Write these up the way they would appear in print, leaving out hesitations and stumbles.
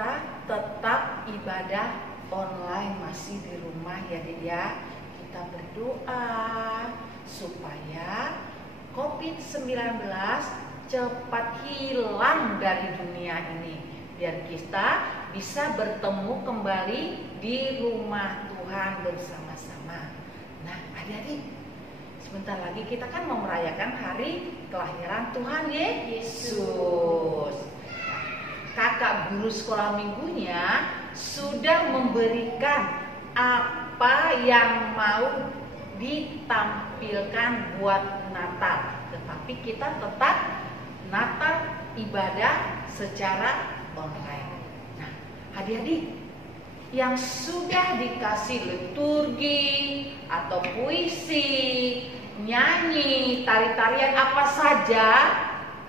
kita tetap ibadah online masih di rumah ya Dek ya. Kita berdoa supaya COVID-19 cepat hilang dari dunia ini, biar kita bisa bertemu kembali di rumah Tuhan bersama-sama. Nah adik-adik, sebentar lagi kita kan mau merayakan hari kelahiran Tuhan Yesus. Kakak guru sekolah minggunya sudah memberikan apa yang mau ditampilkan buat Natal. Tetapi kita tetap Natal ibadah secara online. Nah, adik-adik yang sudah dikasih liturgi atau puisi, nyanyi, tari-tarian apa saja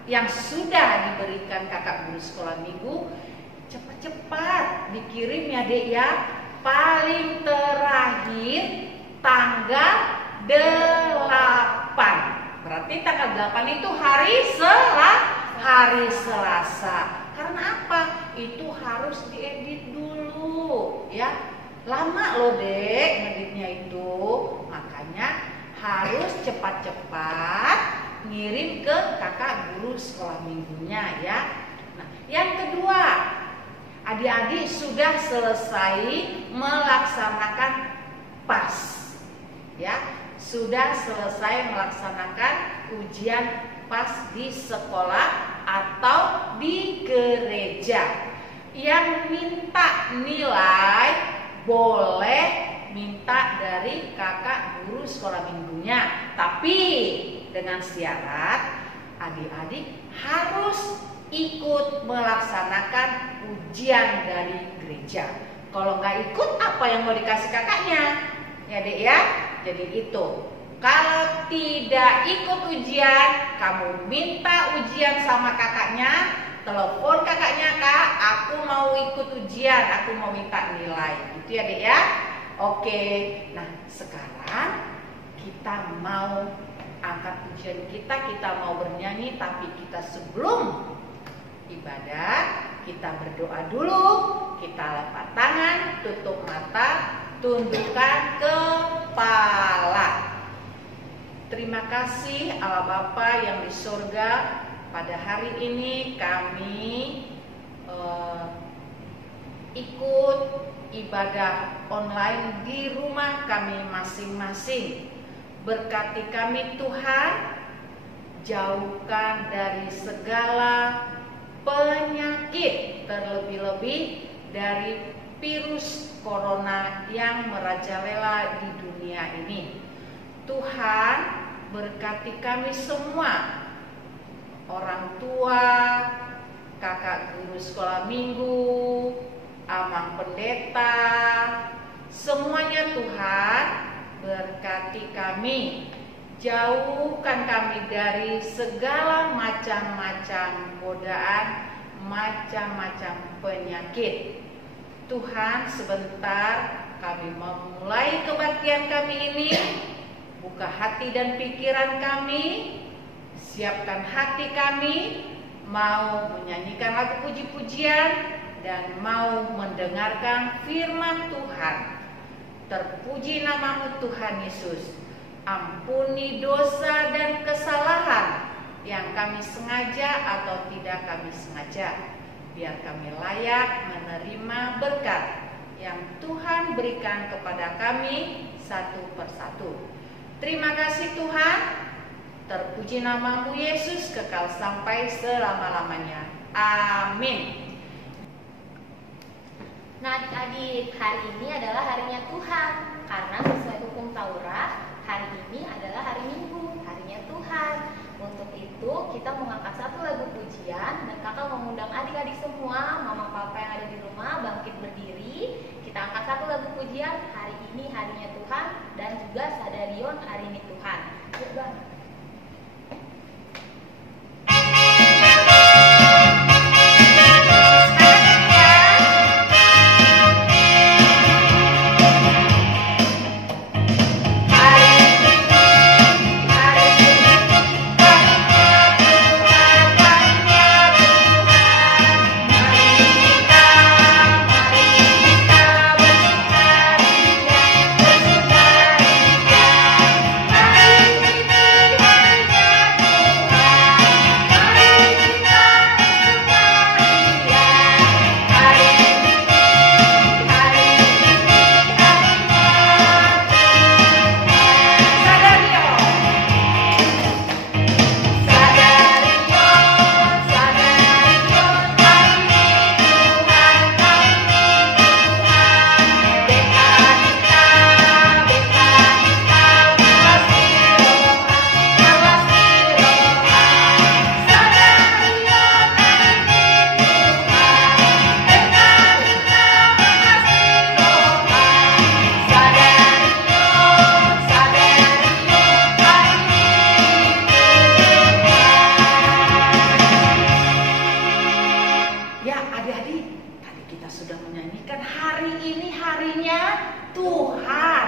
yang sudah diberikan kakak guru sekolah minggu, cepat-cepat dikirim ya Dek ya. Paling terakhir tanggal 8. Berarti tanggal 8 itu hari Selasa. Karena apa? Itu harus diedit dulu ya. Lama loh Dek ngeditnya itu. Makanya harus cepat-cepat ngirim ke kakak guru sekolah minggunya ya. Nah, yang kedua, adik-adik sudah selesai melaksanakan PAS ya. Sudah selesai melaksanakan ujian PAS di sekolah atau di gereja. Yang minta nilai boleh minta dari kakak guru sekolah minggunya, tapi dengan syarat adik-adik harus ikut melaksanakan ujian dari gereja. Kalau nggak ikut, apa yang mau dikasih kakaknya? Ya Dek ya. Jadi itu, kalau tidak ikut ujian, kamu minta ujian sama kakaknya, telepon kakaknya, Kak, aku mau ikut ujian, aku mau minta nilai. Gitu ya Dek ya. Oke, nah sekarang kita mau angkat ujian kita mau bernyanyi, tapi kita sebelum ibadah, kita berdoa dulu, kita lepas tangan, tutup mata, tundukkan kepala. Terima kasih Allah Bapa yang di surga, pada hari ini kami ikut ibadah online di rumah kami masing-masing. Berkati kami Tuhan, jauhkan dari segala penyakit, terlebih-lebih dari virus corona yang merajalela di dunia ini. Tuhan, berkati kami semua, orang tua, kakak guru sekolah minggu, amang pendeta, semuanya Tuhan, berkati kami, jauhkan kami dari segala macam-macam godaan, macam-macam penyakit. Tuhan, sebentar kami memulai kebaktian kami ini. Buka hati dan pikiran kami, siapkan hati kami, mau menyanyikan lagu puji-pujian dan mau mendengarkan firman Tuhan. Terpuji namamu Tuhan Yesus. Ampuni dosa dan kesalahan yang kami sengaja atau tidak kami sengaja. Biar kami layak menerima berkat yang Tuhan berikan kepada kami satu persatu. Terima kasih Tuhan. Terpuji namamu Yesus, kekal sampai selama-lamanya. Amin. Nah adik-adik, hari ini adalah harinya Tuhan. Karena sesuai hukum Taurat, hari ini adalah hari Minggu, harinya Tuhan. Untuk itu kita mengangkat satu lagu pujian. Dan kakak mengundang adik-adik semua, mama papa yang ada di rumah, bangkit berdiri. Kita angkat satu lagu pujian, hari ini harinya Tuhan. Dan juga Sadarion, hari ini Tuhan. Yuk bang. Kita sudah menyanyikan hari ini harinya Tuhan.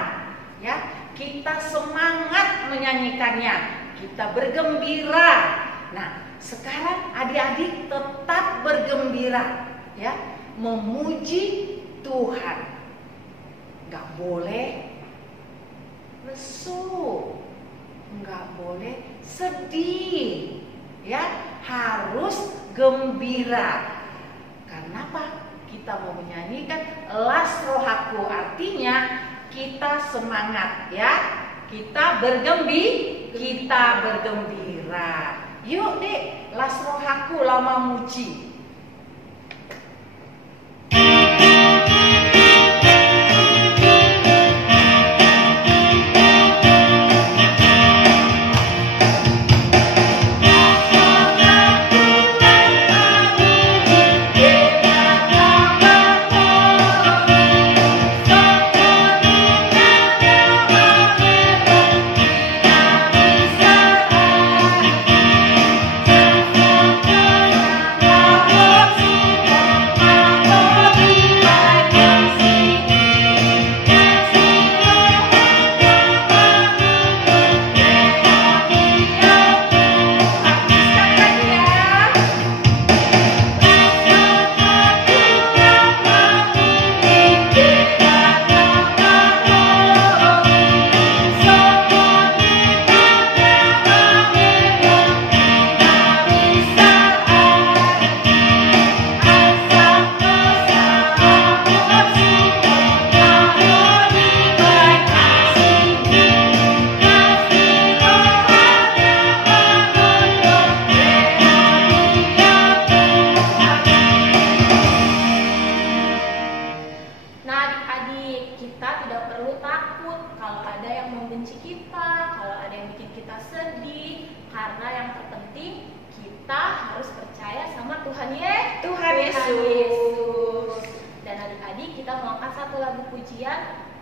Ya, kita semangat menyanyikannya, kita bergembira. Nah, sekarang adik-adik tetap bergembira, ya, memuji Tuhan. Nggak boleh lesu, nggak boleh sedih, ya, harus gembira. Karena apa? Kita mau menyanyikan Las Rohaku, artinya kita semangat, ya, kita bergembira. Yuk dek, Las Rohaku lama muji.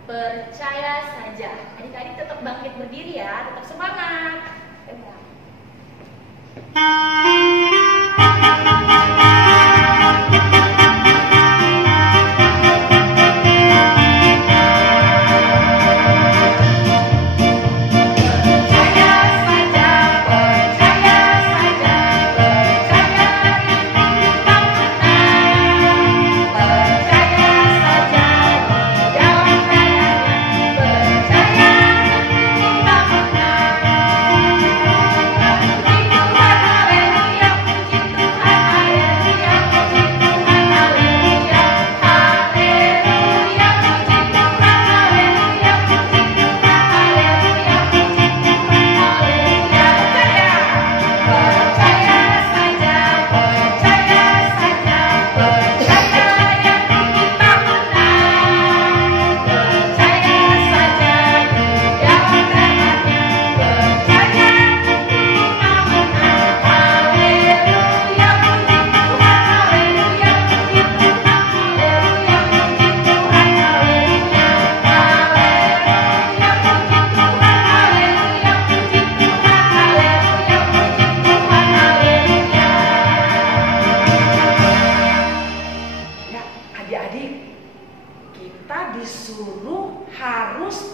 Percaya saja. Adik-adik tetap bangkit berdiri ya, tetap semangat.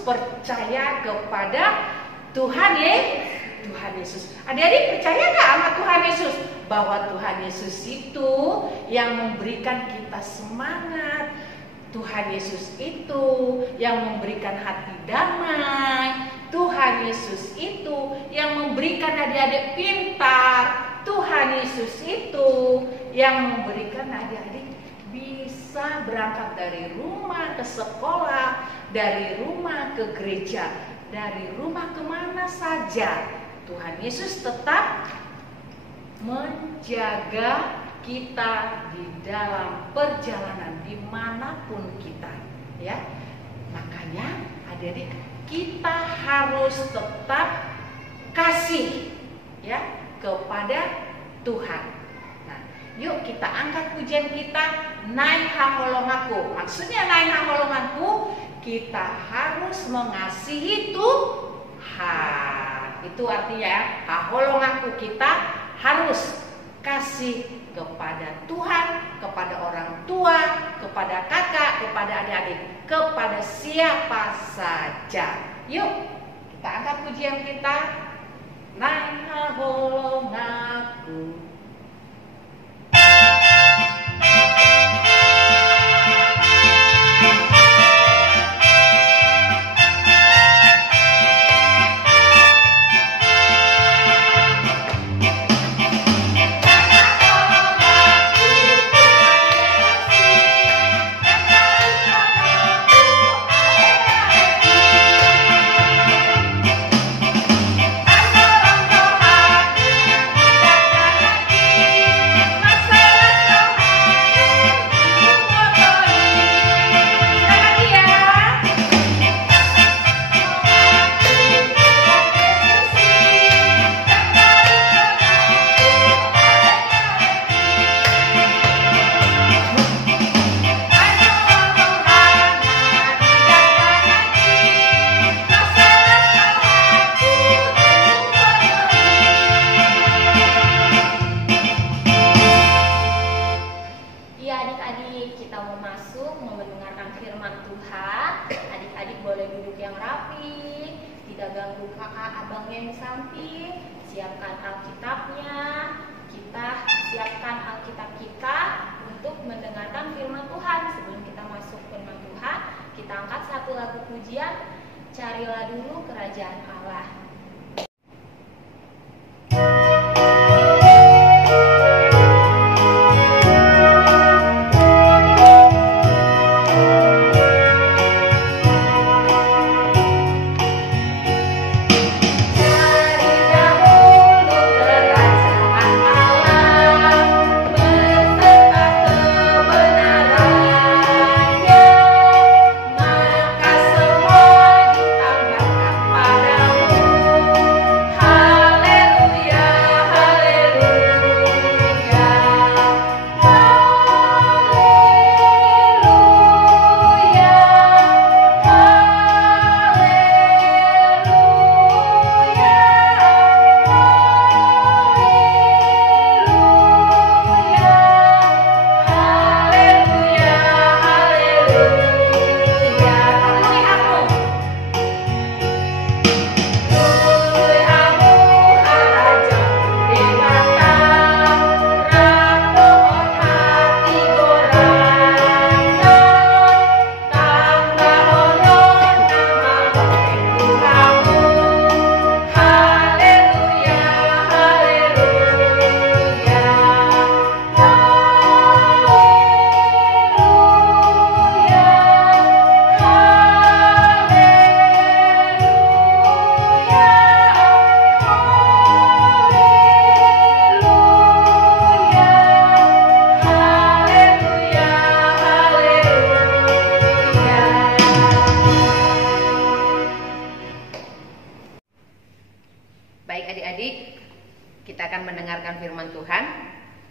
Percaya kepada Tuhan Yesus. Adik-adik percaya nggak sama Tuhan Yesus? Bahwa Tuhan Yesus itu yang memberikan kita semangat. Tuhan Yesus itu yang memberikan hati damai. Tuhan Yesus itu yang memberikan adik-adik pintar. Tuhan Yesus itu yang memberikan adik-adik bisa berangkat dari rumah ke sekolah, dari rumah ke gereja, dari rumah kemana saja. Tuhan Yesus tetap menjaga kita di dalam perjalanan dimanapun kita, ya. Makanya adik-adik kita harus tetap kasih, ya, kepada Tuhan. Nah, yuk kita angkat pujian kita, Nai Haholongaku. Maksudnya Nai Haholongaku, kita harus mengasihi Tuhan. Itu artinya Haholongaku, kita harus kasih kepada Tuhan, kepada orang tua, kepada kakak, kepada adik-adik, kepada siapa saja. Yuk, kita angkat pujian kita. Nah, bolong aku. Siapkan Alkitabnya, kita siapkan Alkitab kita untuk mendengarkan firman Tuhan. Sebelum kita masuk firman Tuhan, kita angkat satu lagu pujian, Carilah Dulu Kerajaan Allah.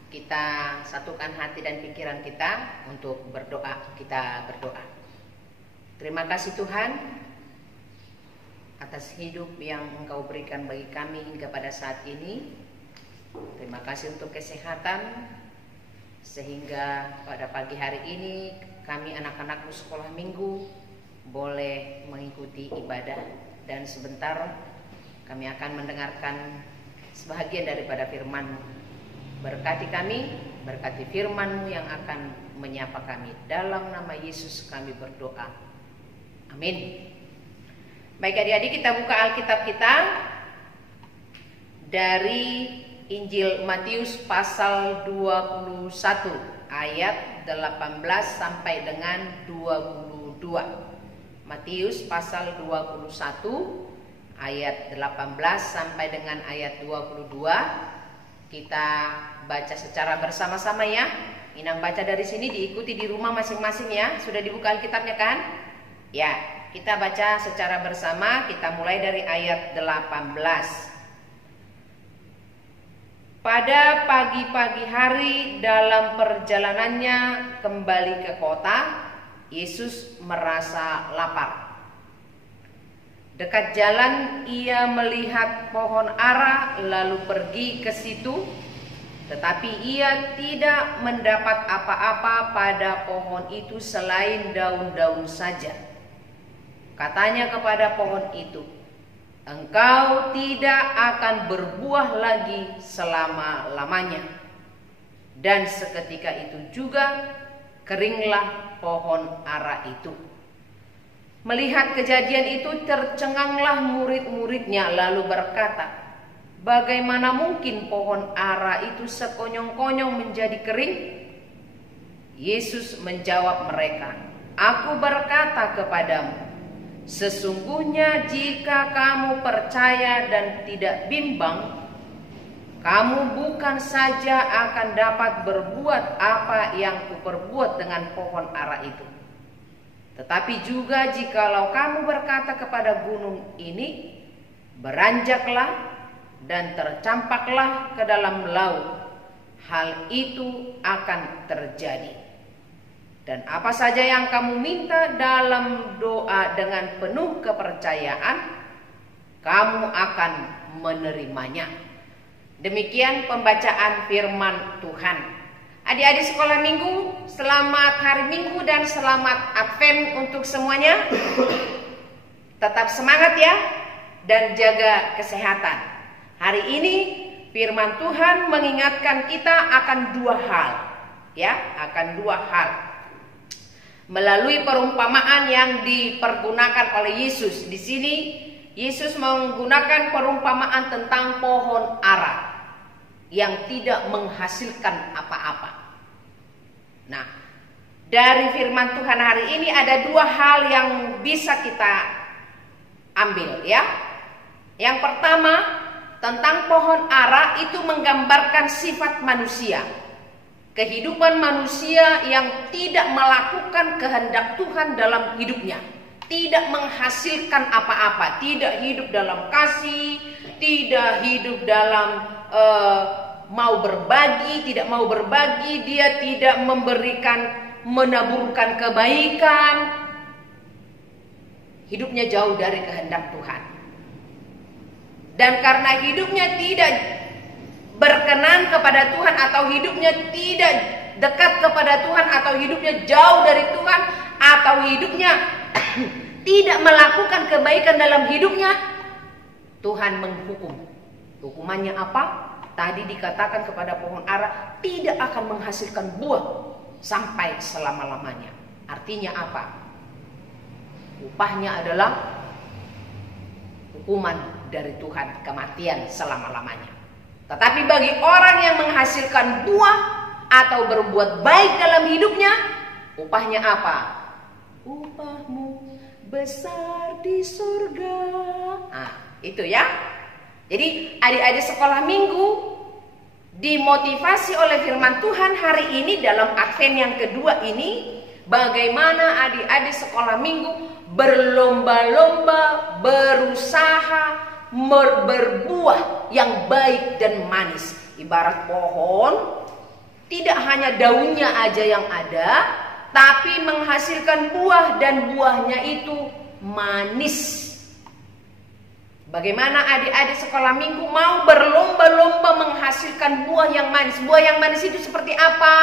Kita satukan hati dan pikiran kita untuk berdoa. Kita berdoa. Terima kasih Tuhan atas hidup yang Engkau berikan bagi kami hingga pada saat ini. Terima kasih untuk kesehatan, sehingga pada pagi hari ini kami anak-anakmu sekolah minggu boleh mengikuti ibadah, dan sebentar kami akan mendengarkan sebahagian daripada firman-Mu. Berkati kami, berkati firman-Mu yang akan menyapa kami. Dalam nama Yesus kami berdoa. Amin. Baik adik-adik, kita buka Alkitab kita dari Injil Matius pasal 21 ayat 18 sampai dengan 22. Matius pasal 21 ayat 18 sampai dengan ayat 22. Kita baca secara bersama-sama ya. Inang baca dari sini, diikuti di rumah masing-masing ya. Sudah dibuka Alkitabnya kan? Ya, kita baca secara bersama. Kita mulai dari ayat 18. Pada pagi-pagi hari dalam perjalanannya kembali ke kota, Yesus merasa lapar. Dekat jalan ia melihat pohon ara, lalu pergi ke situ Tetapi ia tidak mendapat apa-apa pada pohon itu selain daun-daun saja. Katanya kepada pohon itu, engkau tidak akan berbuah lagi selama-lamanya. Dan seketika itu juga keringlah pohon ara itu. Melihat kejadian itu tercenganglah murid-muridnya lalu berkata, bagaimana mungkin pohon ara itu sekonyong-konyong menjadi kering? Yesus menjawab mereka, aku berkata kepadamu, sesungguhnya jika kamu percaya dan tidak bimbang, kamu bukan saja akan dapat berbuat apa yang kuperbuat dengan pohon ara itu, tetapi juga jikalau kamu berkata kepada gunung ini, beranjaklah dan tercampaklah ke dalam laut, hal itu akan terjadi. Dan apa saja yang kamu minta dalam doa dengan penuh kepercayaan, kamu akan menerimanya. Demikian pembacaan firman Tuhan. Adik-adik sekolah minggu, selamat hari Minggu dan selamat Advent untuk semuanya. Tetap semangat ya, dan jaga kesehatan. Hari ini firman Tuhan mengingatkan kita akan dua hal, ya, akan dua hal. Melalui perumpamaan yang dipergunakan oleh Yesus. Di sini Yesus menggunakan perumpamaan tentang pohon ara yang tidak menghasilkan apa-apa. Nah, dari firman Tuhan hari ini ada dua hal yang bisa kita ambil, ya. Yang pertama, tentang pohon ara itu menggambarkan sifat manusia. Kehidupan manusia yang tidak melakukan kehendak Tuhan dalam hidupnya, tidak menghasilkan apa-apa, tidak hidup dalam kasih, tidak hidup dalam mau berbagi, tidak mau berbagi, dia tidak memberikan, menaburkan kebaikan, hidupnya jauh dari kehendak Tuhan. Dan karena hidupnya tidak berkenan kepada Tuhan, atau hidupnya tidak dekat kepada Tuhan, atau hidupnya jauh dari Tuhan, atau hidupnya tidak melakukan kebaikan dalam hidupnya, Tuhan menghukum. Hukumannya apa? Tadi dikatakan kepada pohon ara tidak akan menghasilkan buah sampai selama-lamanya. Artinya apa? Upahnya adalah hukuman dari Tuhan, kematian selama-lamanya. Tetapi bagi orang yang menghasilkan buah atau berbuat baik dalam hidupnya, upahnya apa? Upahmu besar di surga. Nah, itu ya. Jadi adik-adik sekolah minggu dimotivasi oleh firman Tuhan hari ini dalam Advent yang kedua ini, bagaimana adik-adik sekolah minggu berlomba-lomba berusaha berbuah yang baik dan manis. Ibarat pohon, tidak hanya daunnya aja yang ada, tapi menghasilkan buah, dan buahnya itu manis. Bagaimana adik-adik sekolah minggu mau berlomba-lomba menghasilkan buah yang manis? Buah yang manis itu seperti apa?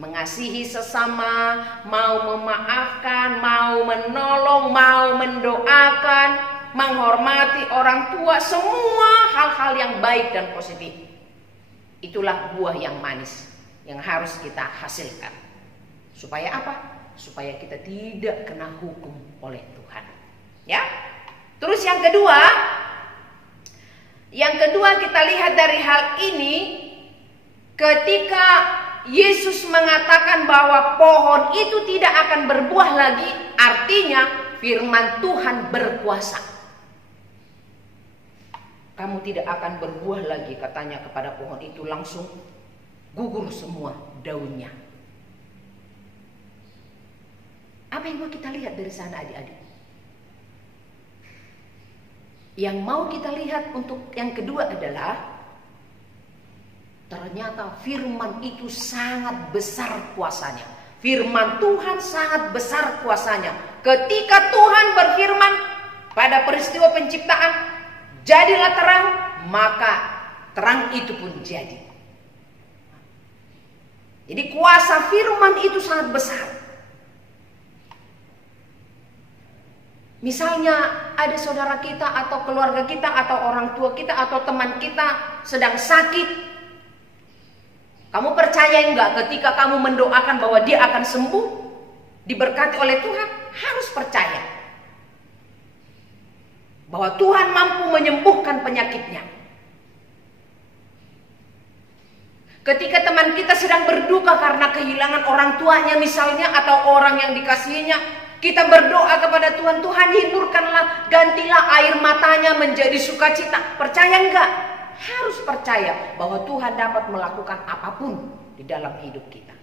Mengasihi sesama, mau memaafkan, mau menolong, mau mendoakan, menghormati orang tua, semua hal-hal yang baik dan positif. Itulah buah yang manis yang harus kita hasilkan. Supaya apa? Supaya kita tidak kena hukum oleh Tuhan. Ya. Terus yang kedua kita lihat dari hal ini, ketika Yesus mengatakan bahwa pohon itu tidak akan berbuah lagi, artinya firman Tuhan berkuasa. Kamu tidak akan berbuah lagi, katanya kepada pohon itu, langsung gugur semua daunnya. Apa yang mau kita lihat dari sana adik-adik? Yang mau kita lihat untuk yang kedua adalah ternyata firman itu sangat besar kuasanya. Firman Tuhan sangat besar kuasanya. Ketika Tuhan berfirman pada peristiwa penciptaan, jadilah terang, maka terang itu pun jadi. Jadi kuasa firman itu sangat besar. Misalnya ada saudara kita atau keluarga kita atau orang tua kita atau teman kita sedang sakit. Kamu percaya enggak ketika kamu mendoakan bahwa dia akan sembuh, diberkati oleh Tuhan? Harus percaya bahwa Tuhan mampu menyembuhkan penyakitnya. Ketika teman kita sedang berduka karena kehilangan orang tuanya misalnya atau orang yang dikasihinya, kita berdoa kepada Tuhan, Tuhan hiburkanlah, gantilah air matanya menjadi sukacita. Percaya enggak? Harus percaya bahwa Tuhan dapat melakukan apapun di dalam hidup kita.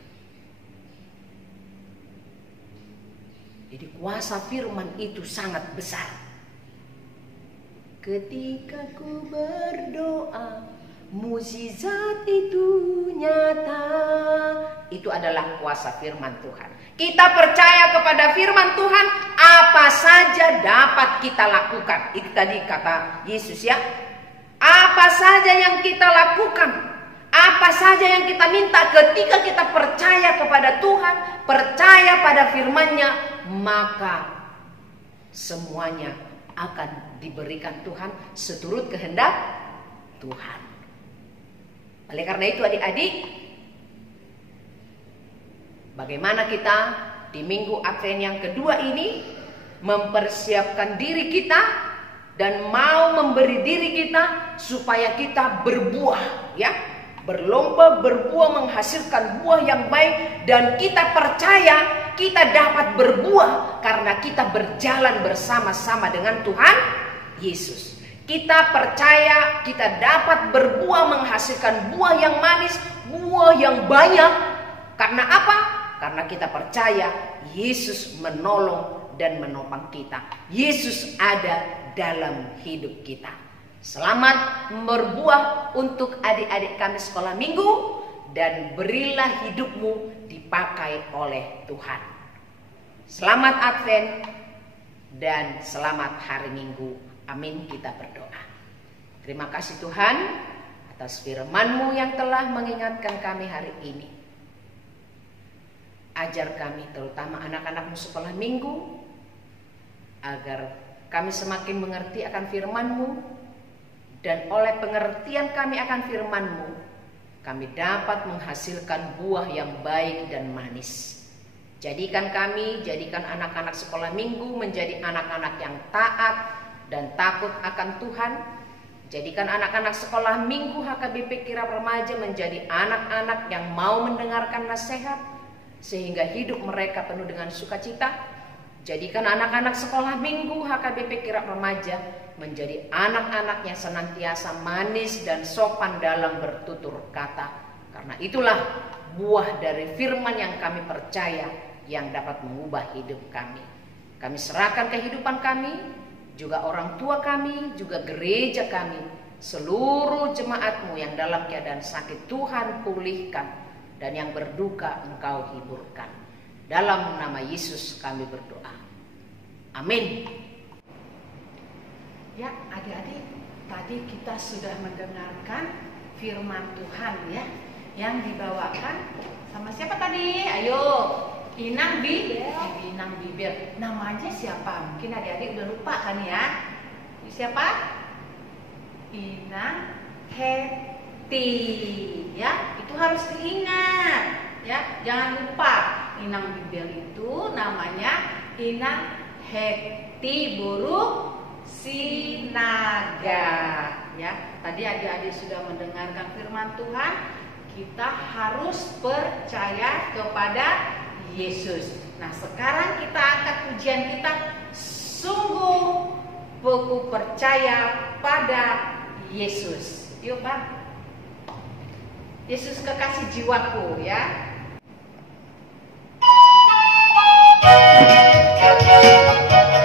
Jadi kuasa firman itu sangat besar. Ketika ku berdoa, mukjizat itu nyata. Itu adalah kuasa firman Tuhan. Kita percaya kepada firman Tuhan, apa saja dapat kita lakukan. Itu tadi kata Yesus ya. Apa saja yang kita lakukan, apa saja yang kita minta, ketika kita percaya kepada Tuhan, percaya pada firman-Nya, maka semuanya akan diberikan Tuhan seturut kehendak Tuhan. Oleh karena itu adik-adik, bagaimana kita di minggu Advent yang kedua ini mempersiapkan diri kita dan mau memberi diri kita supaya kita berbuah ya, berlomba berbuah menghasilkan buah yang baik, dan kita percaya kita dapat berbuah karena kita berjalan bersama-sama dengan Tuhan Yesus. Kita percaya kita dapat berbuah menghasilkan buah yang manis, buah yang banyak. Karena apa? Karena kita percaya Yesus menolong dan menopang kita. Yesus ada dalam hidup kita. Selamat berbuah untuk adik-adik kami sekolah minggu, dan berilah hidupmu dipakai oleh Tuhan. Selamat Advent dan selamat hari Minggu. Amin, kita berdoa. Terima kasih Tuhan atas firman-Mu yang telah mengingatkan kami hari ini. Ajar kami, terutama anak-anak-Mu sekolah minggu, agar kami semakin mengerti akan firman-Mu, dan oleh pengertian kami akan firman-Mu, kami dapat menghasilkan buah yang baik dan manis. Jadikan kami, jadikan anak-anak sekolah minggu menjadi anak-anak yang taat dan takut akan Tuhan. Jadikan anak-anak sekolah minggu HKBP Kirap Remaja menjadi anak-anak yang mau mendengarkan nasihat, sehingga hidup mereka penuh dengan sukacita. Jadikan anak-anak sekolah minggu HKBP Kirap Remaja menjadi anak-anak yang senantiasa manis dan sopan dalam bertutur kata. Karena itulah buah dari firman yang kami percaya yang dapat mengubah hidup kami. Kami serahkan kehidupan kami, juga orang tua kami, juga gereja kami, seluruh jemaat-Mu yang dalam keadaan sakit Tuhan pulihkan, dan yang berduka Engkau hiburkan. Dalam nama Yesus kami berdoa. Amin. Ya, adik-adik, tadi kita sudah mendengarkan firman Tuhan ya, yang dibawakan sama siapa tadi? Ayo, Inang Bibel. Namanya siapa? Mungkin adik-adik udah lupa kan ya? Siapa? Inang Heti. Ya, itu harus diingat. Ya, jangan lupa. Inang Bibel itu namanya Inang Heti Buruk Sinaga. Ya, tadi adik-adik sudah mendengarkan firman Tuhan. Kita harus percaya kepada Yesus. Nah, sekarang kita angkat pujian kita, sungguh aku percaya pada Yesus. Yuk Pak, Yesus kekasih jiwaku ya. Dari zaman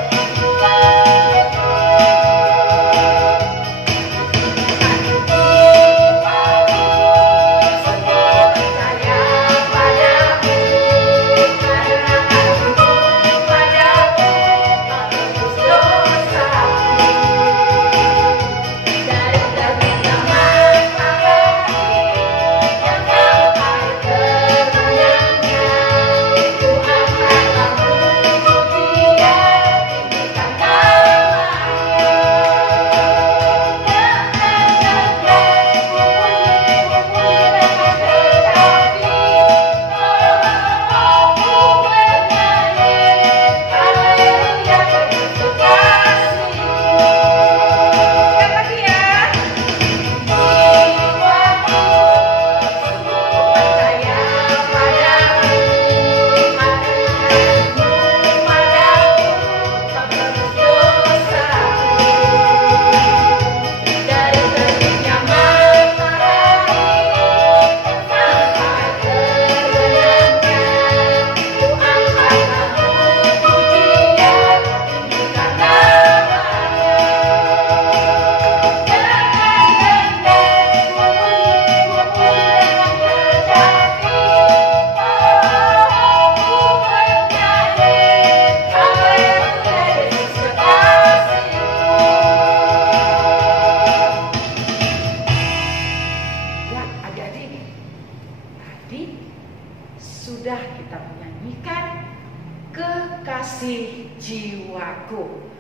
kekasih jiwaku.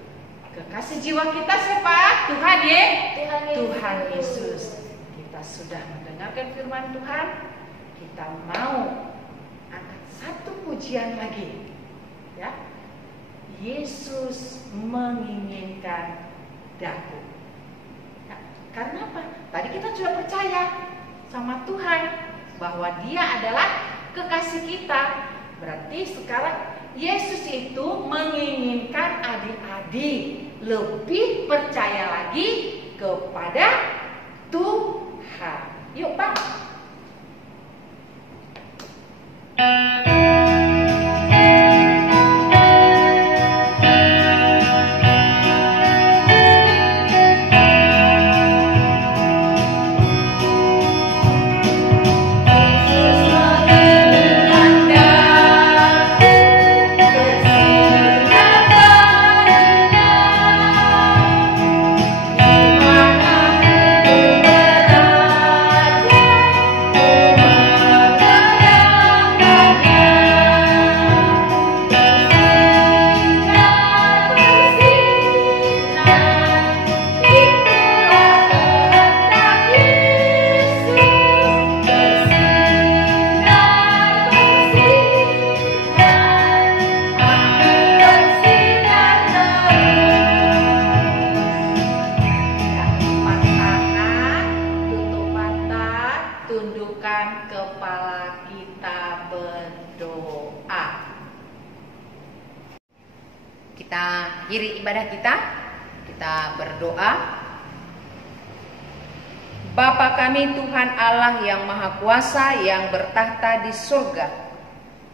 Kekasih jiwa kita siapa? Tuhan ya? Tuhan Yesus. Kita sudah mendengarkan firman Tuhan. Kita mau angkat satu pujian lagi. Ya. Yesus menginginkan daku. Ya, karena apa? Tadi kita sudah percaya sama Tuhan bahwa Dia adalah kekasih kita. Berarti sekarang Yesus itu menginginkan adik-adik lebih percaya lagi kepada Tuhan. Yuk Pak. Tundukkan kepala kita berdoa. Kita akhiri ibadah kita berdoa. Bapa kami Tuhan Allah yang Maha Kuasa yang bertahta di surga,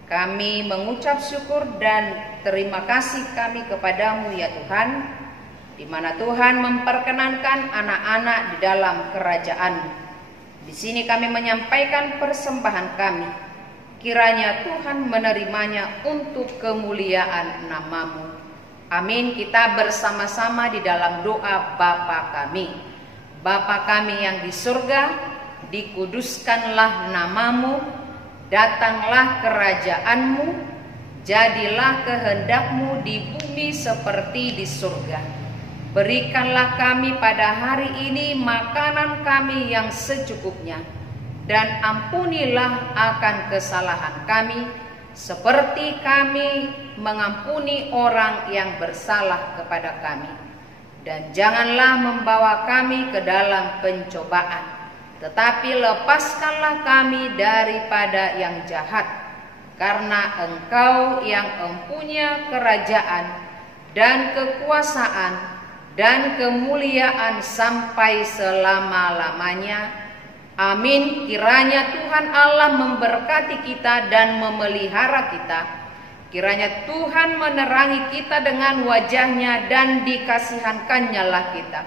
kami mengucap syukur dan terima kasih kami kepadamu ya Tuhan, di mana Tuhan memperkenankan anak-anak di dalam kerajaan-Mu. Di sini kami menyampaikan persembahan kami. Kiranya Tuhan menerimanya untuk kemuliaan nama-Mu. Amin. Kita bersama-sama di dalam doa Bapa kami. Bapa kami yang di surga, dikuduskanlah nama-Mu, datanglah kerajaan-Mu, jadilah kehendak-Mu di bumi seperti di surga. Berikanlah kami pada hari ini makanan kami yang secukupnya, dan ampunilah akan kesalahan kami, seperti kami mengampuni orang yang bersalah kepada kami. Dan janganlah membawa kami ke dalam pencobaan, tetapi lepaskanlah kami daripada yang jahat, karena Engkau yang mempunyai kerajaan dan kekuasaan dan kemuliaan sampai selama-lamanya. Amin. Kiranya Tuhan Allah memberkati kita dan memelihara kita. Kiranya Tuhan menerangi kita dengan wajah-Nya dan dikasihankan-Nya lah kita.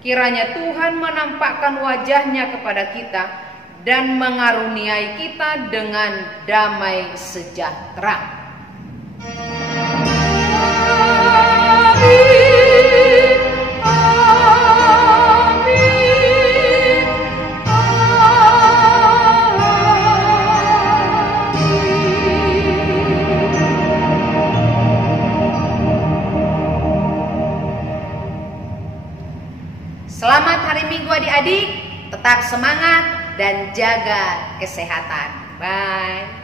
Kiranya Tuhan menampakkan wajah-Nya kepada kita dan mengaruniai kita dengan damai sejahtera. Amin. Selamat hari Minggu adik-adik, tetap semangat dan jaga kesehatan. Bye.